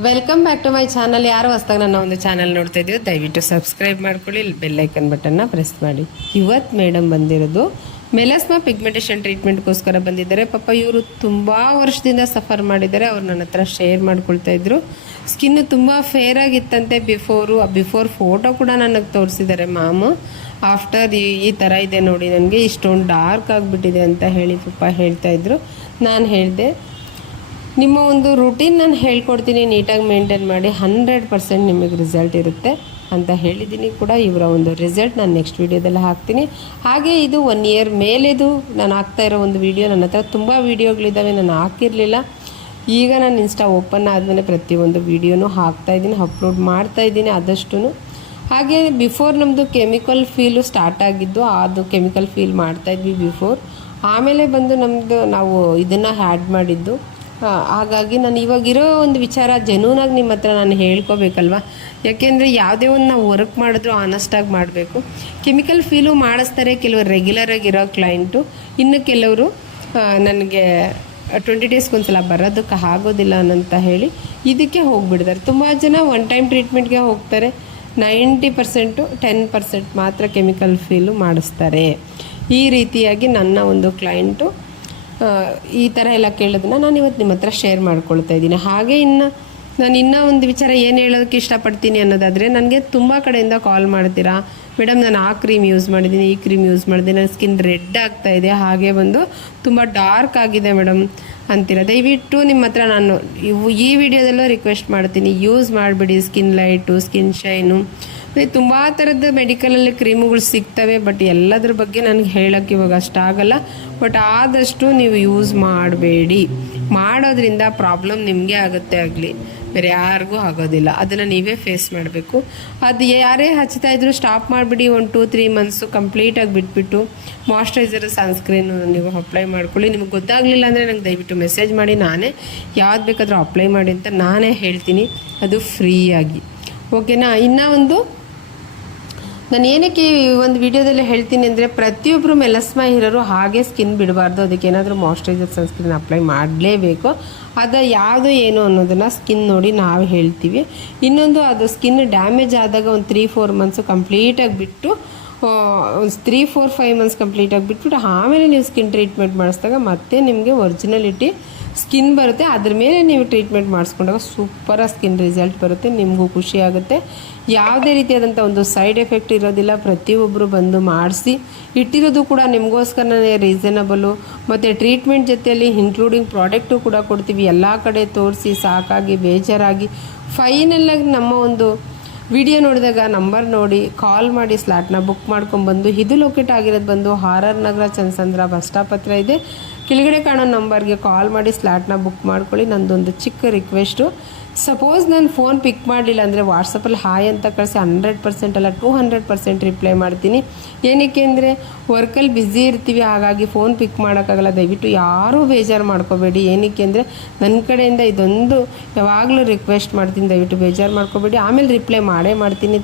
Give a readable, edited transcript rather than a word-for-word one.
Welcome back to my channel. ಯಾರು ಹೊಸ್ದಾಗ ನನ್ನ ಒಂದು ಚಾನಲ್ ನೋಡ್ತಾ ಇದ್ದೀವಿ, ದಯವಿಟ್ಟು ಸಬ್ಸ್ಕ್ರೈಬ್ ಮಾಡ್ಕೊಳ್ಳಿ, ಇಲ್ಲಿ ಬೆಲ್ ಐಕನ್ ಬಟನ್ನ ಪ್ರೆಸ್ ಮಾಡಿ. ಇವತ್ತು ಮೇಡಮ್ ಬಂದಿರೋದು ಮೆಲಸ್ಮಾ ಪಿಗ್ಮೆಂಟೇಷನ್ ಟ್ರೀಟ್ಮೆಂಟ್ಗೋಸ್ಕರ ಬಂದಿದ್ದಾರೆ. ಪಾಪ ಇವರು ತುಂಬ ವರ್ಷದಿಂದ ಸಫರ್ ಮಾಡಿದ್ದಾರೆ. ಅವ್ರು ನನ್ನ ಹತ್ರ ಶೇರ್ ಮಾಡ್ಕೊಳ್ತಾ ಇದ್ರು. ಸ್ಕಿನ್ ತುಂಬ ಫೇರ್ ಆಗಿತ್ತಂತೆ ಬಿಫೋರ್ ಫೋಟೋ ಕೂಡ ನನಗೆ ತೋರಿಸಿದ್ದಾರೆ ಮ್ಯಾಮ್. ಆಫ್ಟರ್ ಈ ಥರ ಇದೆ ನೋಡಿ, ನನಗೆ ಇಷ್ಟೊಂದು ಡಾರ್ಕ್ ಆಗಿಬಿಟ್ಟಿದೆ ಅಂತ ಹೇಳಿ ಪಾಪ ಹೇಳ್ತಾಯಿದ್ರು. ನಾನು ಹೇಳಿದೆ, ನಿಮ್ಮ ಒಂದು ರೂಟೀನ್ ನಾನು ಹೇಳ್ಕೊಡ್ತೀನಿ, ನೀಟಾಗಿ ಮೇಂಟೈನ್ ಮಾಡಿ, 100% ನಿಮಗೆ ರಿಸಲ್ಟ್ ಇರುತ್ತೆ ಅಂತ ಹೇಳಿದ್ದೀನಿ ಕೂಡ. ಇವರ ಒಂದು ರಿಸಲ್ಟ್ ನಾನು ನೆಕ್ಸ್ಟ್ ವೀಡಿಯೋದಲ್ಲಿ ಹಾಕ್ತೀನಿ. ಹಾಗೆ ಇದು 1 ಇಯರ್ ಮೇಲೆದು ನಾನು ಹಾಕ್ತಾ ಇರೋ ಒಂದು ವೀಡಿಯೋ. ನನ್ನ ಹತ್ರ ತುಂಬ ವೀಡಿಯೋಗಳಿದ್ದಾವೆ, ನಾನು ಹಾಕಿರಲಿಲ್ಲ. ಈಗ ನಾನು ಇನ್ಸ್ಟಾ ಓಪನ್ ಆದಮೇಲೆ ಪ್ರತಿಯೊಂದು ವೀಡಿಯೋನೂ ಹಾಕ್ತಾಯಿದ್ದೀನಿ, ಅಪ್ಲೋಡ್ ಮಾಡ್ತಾಯಿದ್ದೀನಿ ಆದಷ್ಟು. ಹಾಗೆ ಬಿಫೋರ್ ನಮ್ಮದು ಕೆಮಿಕಲ್ ಫೀಲು ಸ್ಟಾರ್ಟ್ ಆಗಿದ್ದು, ಅದು ಕೆಮಿಕಲ್ ಫೀಲ್ ಮಾಡ್ತಾಯಿದ್ವಿ ಬಿಫೋರ್. ಆಮೇಲೆ ಬಂದು ನಾವು ಇದನ್ನು ಆ್ಯಡ್ ಮಾಡಿದ್ದು. ಹಾಗಾಗಿ ನಾನು ಇವಾಗಿರೋ ಒಂದು ವಿಚಾರ ಜೆನ್ಯೂನಾಗಿ ನಿಮ್ಮ ಹತ್ರ ನಾನು ಹೇಳ್ಕೋಬೇಕಲ್ವ. ಯಾಕೆಂದರೆ ಯಾವುದೇ ಒಂದು ನಾವು ವರ್ಕ್ ಮಾಡಿದ್ರೂ ಆನೆಸ್ಟಾಗಿ ಮಾಡಬೇಕು. ಕೆಮಿಕಲ್ ಫೀಲು ಮಾಡಿಸ್ತಾರೆ ಕೆಲವರು ರೆಗ್ಯುಲರಾಗಿರೋ ಕ್ಲೈಂಟು, ಇನ್ನು ಕೆಲವರು ನನಗೆ 20 ಡೇಸ್ಗೊಂದ್ಸಲ ಬರೋದಕ್ಕೆ ಆಗೋದಿಲ್ಲ ಅಂತ ಹೇಳಿ ಇದಕ್ಕೆ ಹೋಗಿಬಿಡ್ತಾರೆ. ತುಂಬ ಜನ ಒನ್ ಟೈಮ್ ಟ್ರೀಟ್ಮೆಂಟ್ಗೆ ಹೋಗ್ತಾರೆ. 90% 10% ಮಾತ್ರ ಕೆಮಿಕಲ್ ಫೀಲು ಮಾಡಿಸ್ತಾರೆ. ಈ ರೀತಿಯಾಗಿ ನನ್ನ ಒಂದು ಕ್ಲೈಂಟು ಈ ಥರ ಎಲ್ಲ ಕೇಳೋದನ್ನ ನಾನು ಇವತ್ತು ನಿಮ್ಮ ಹತ್ರ ಶೇರ್ ಮಾಡ್ಕೊಳ್ತಾ ಇದ್ದೀನಿ. ಹಾಗೆ ನಾನು ಇನ್ನೂ ಒಂದು ವಿಚಾರ ಏನು ಹೇಳೋದಕ್ಕೆ ಇಷ್ಟಪಡ್ತೀನಿ ಅನ್ನೋದಾದರೆ, ನನಗೆ ತುಂಬ ಕಡೆಯಿಂದ ಕಾಲ್ ಮಾಡ್ತೀರಾ, ಮೇಡಮ್ ನಾನು ಆ ಕ್ರೀಮ್ ಯೂಸ್ ಮಾಡಿದ್ದೀನಿ, ಈ ಕ್ರೀಮ್ ಯೂಸ್ ಮಾಡಿದ್ದೀನಿ, ನನ್ನ ಸ್ಕಿನ್ ರೆಡ್ ಆಗ್ತಾಯಿದೆ, ಹಾಗೆ ಬಂದು ತುಂಬ ಡಾರ್ಕ್ ಆಗಿದೆ ಮೇಡಮ್ ಅಂತೀರ. ದಯವಿಟ್ಟು ನಿಮ್ಮ ಹತ್ರ ನಾನು ಈ ವಿಡಿಯೋದಲ್ಲೂ ರಿಕ್ವೆಸ್ಟ್ ಮಾಡ್ತೀನಿ, ಯೂಸ್ ಮಾಡಿಬಿಡಿ. ಸ್ಕಿನ್ ಲೈಟು, ಸ್ಕಿನ್ ಶೈನು, ತುಂಬ ಥರದ ಮೆಡಿಕಲಲ್ಲಿ ಕ್ರೀಮುಗಳು ಸಿಗ್ತವೆ. ಬಟ್ ಎಲ್ಲದ್ರ ಬಗ್ಗೆ ನನಗೆ ಹೇಳೋಕ್ಕೆ ಇವಾಗ ಅಷ್ಟಾಗಲ್ಲ. ಬಟ್ ಆದಷ್ಟು ನೀವು ಯೂಸ್ ಮಾಡಬೇಡಿ. ಮಾಡೋದ್ರಿಂದ ಪ್ರಾಬ್ಲಮ್ ನಿಮಗೆ ಆಗುತ್ತೆ ಆಗಲಿ, ಬೇರೆ ಯಾರಿಗೂ ಆಗೋದಿಲ್ಲ. ಅದನ್ನು ನೀವೇ ಫೇಸ್ ಮಾಡಬೇಕು. ಅದು ಯಾರೇ ಹಚ್ತಾಯಿದ್ರು ಸ್ಟಾಪ್ ಮಾಡಿಬಿಡಿ. 1-2-3 ಮಂತ್ಸು ಕಂಪ್ಲೀಟಾಗಿ ಬಿಟ್ಬಿಟ್ಟು ಮಾಯ್ಶ್ಚರೈಸರ್, ಸನ್ಸ್ಕ್ರೀನು ನೀವು ಅಪ್ಲೈ ಮಾಡ್ಕೊಳ್ಳಿ. ನಿಮಗೆ ಗೊತ್ತಾಗಲಿಲ್ಲ ಅಂದರೆ ನನಗೆ ದಯವಿಟ್ಟು ಮೆಸೇಜ್ ಮಾಡಿ, ನಾನೇ ಯಾವ್ದು ಬೇಕಾದರೂ ಅಪ್ಲೈ ಮಾಡಿ ಅಂತ ನಾನೇ ಹೇಳ್ತೀನಿ, ಅದು ಫ್ರೀಯಾಗಿ. ಓಕೆನಾ? ಇನ್ನೂ ನಾನು ಏನಕ್ಕೆ ಈ ಒಂದು ವಿಡಿಯೋದಲ್ಲಿ ಹೇಳ್ತೀನಿ ಅಂದರೆ, ಪ್ರತಿಯೊಬ್ಬರು ಮೆಲಸ್ಮಾ ಇರೋರು ಹಾಗೆ ಸ್ಕಿನ್ ಬಿಡಬಾರ್ದು. ಅದಕ್ಕೆ ಏನಾದರೂ ಮಾಯ್ಶ್ಚರೈಸರ್, ಸನ್ಸ್ಕ್ರೀನ್ ಅಪ್ಲೈ ಮಾಡಲೇಬೇಕು. ಅದು ಯಾವುದು ಏನು ಅನ್ನೋದನ್ನು ಸ್ಕಿನ್ ನೋಡಿ ನಾವು ಹೇಳ್ತೀವಿ. ಇನ್ನೊಂದು, ಅದು ಸ್ಕಿನ್ ಡ್ಯಾಮೇಜ್ ಆದಾಗ ಒಂದು 3-4 ಮಂತ್ಸು ಕಂಪ್ಲೀಟಾಗಿ ಬಿಟ್ಟು, 3-4-5 ಮಂತ್ಸ್ ಕಂಪ್ಲೀಟಾಗಿ ಬಿಟ್ಬಿಟ್ಟು ಆಮೇಲೆ ನೀವು ಸ್ಕಿನ್ ಟ್ರೀಟ್ಮೆಂಟ್ ಮಾಡಿಸಿದಾಗ ಮತ್ತೆ ನಿಮಗೆ ಒರಿಜಿನಲಿಟಿ ಸ್ಕಿನ್ ಬರುತ್ತೆ. ಅದ್ರ ಮೇಲೆ ನೀವು ಟ್ರೀಟ್ಮೆಂಟ್ ಮಾಡಿಸ್ಕೊಂಡಾಗ ಸೂಪರಾಗಿ ಸ್ಕಿನ್ ರಿಸಲ್ಟ್ ಬರುತ್ತೆ, ನಿಮಗೂ ಖುಷಿ ಆಗುತ್ತೆ. ಯಾವುದೇ ರೀತಿಯಾದಂಥ ಒಂದು ಸೈಡ್ ಎಫೆಕ್ಟ್ ಇರೋದಿಲ್ಲ. ಪ್ರತಿಯೊಬ್ಬರು ಬಂದು ಮಾಡಿಸಿ ಇಟ್ಟಿರೋದು ಕೂಡ ನಿಮಗೋಸ್ಕರನೇ ರೀಸನಬಲು. ಮತ್ತು ಟ್ರೀಟ್ಮೆಂಟ್ ಜೊತೆಯಲ್ಲಿ ಇನ್ಕ್ಲೂಡಿಂಗ್ ಪ್ರಾಡಕ್ಟು ಕೂಡ ಕೊಡ್ತೀವಿ. ಎಲ್ಲ ಕಡೆ ತೋರಿಸಿ ಸಾಕಾಗಿ ಬೇಜಾರಾಗಿ ಫೈನಲಾಗಿ ನಮ್ಮ ಒಂದು ವಿಡಿಯೋ ನೋಡಿದಾಗ ನಂಬರ್ ನೋಡಿ ಕಾಲ್ ಮಾಡಿ ಸ್ಲಾಟ್ನ ಬುಕ್ ಮಾಡ್ಕೊಂಡ್ಬಂದು, ಇದು ಲೊಕೇಟ್ ಆಗಿರೋದು ಬಂದು ಆರ್ ನಗರ ಚನ್ನಸಂದ್ರ ಬಸ್ ಸ್ಟಾಪ್ ಹತ್ರ ಇದೆ. ಕೆಳಗಡೆ ಕಾಣೋ ನಂಬರ್ಗೆ ಕಾಲ್ ಮಾಡಿ ಸ್ಲಾಟ್ನ ಬುಕ್ ಮಾಡ್ಕೊಳ್ಳಿ. ನಂದೊಂದು ಚಿಕ್ಕ ರಿಕ್ವೆಸ್ಟು, ಸಪೋಸ್ ನಾನು ಫೋನ್ ಪಿಕ್ ಮಾಡಲಿಲ್ಲ ಅಂದರೆ ವಾಟ್ಸಪ್ಪಲ್ಲಿ ಹಾಯ್ ಅಂತ ಕಳಿಸಿ 100% ಅಲ್ಲ 200% ರಿಪ್ಲೈ ಮಾಡ್ತೀನಿ. ಏನಕ್ಕೆ ಅಂದರೆ ವರ್ಕಲ್ಲಿ ಬ್ಯುಸಿ ಇರ್ತೀವಿ, ಹಾಗಾಗಿ ಫೋನ್ ಪಿಕ್ ಮಾಡೋಕ್ಕಾಗಲ್ಲ. ದಯವಿಟ್ಟು ಯಾರೂ ಬೇಜಾರು ಮಾಡ್ಕೋಬೇಡಿ. ಏನಕ್ಕೆ ಅಂದರೆ ನನ್ನ ಕಡೆಯಿಂದ ಇದೊಂದು ಯಾವಾಗಲೂ ರಿಕ್ವೆಸ್ಟ್ ಮಾಡ್ತೀನಿ, ದಯವಿಟ್ಟು ಬೇಜಾರು ಮಾಡ್ಕೋಬೇಡಿ. ಆಮೇಲೆ ರಿಪ್ಲೈ ಮಾಡೇ ಮಾಡ್ತೀನಿ.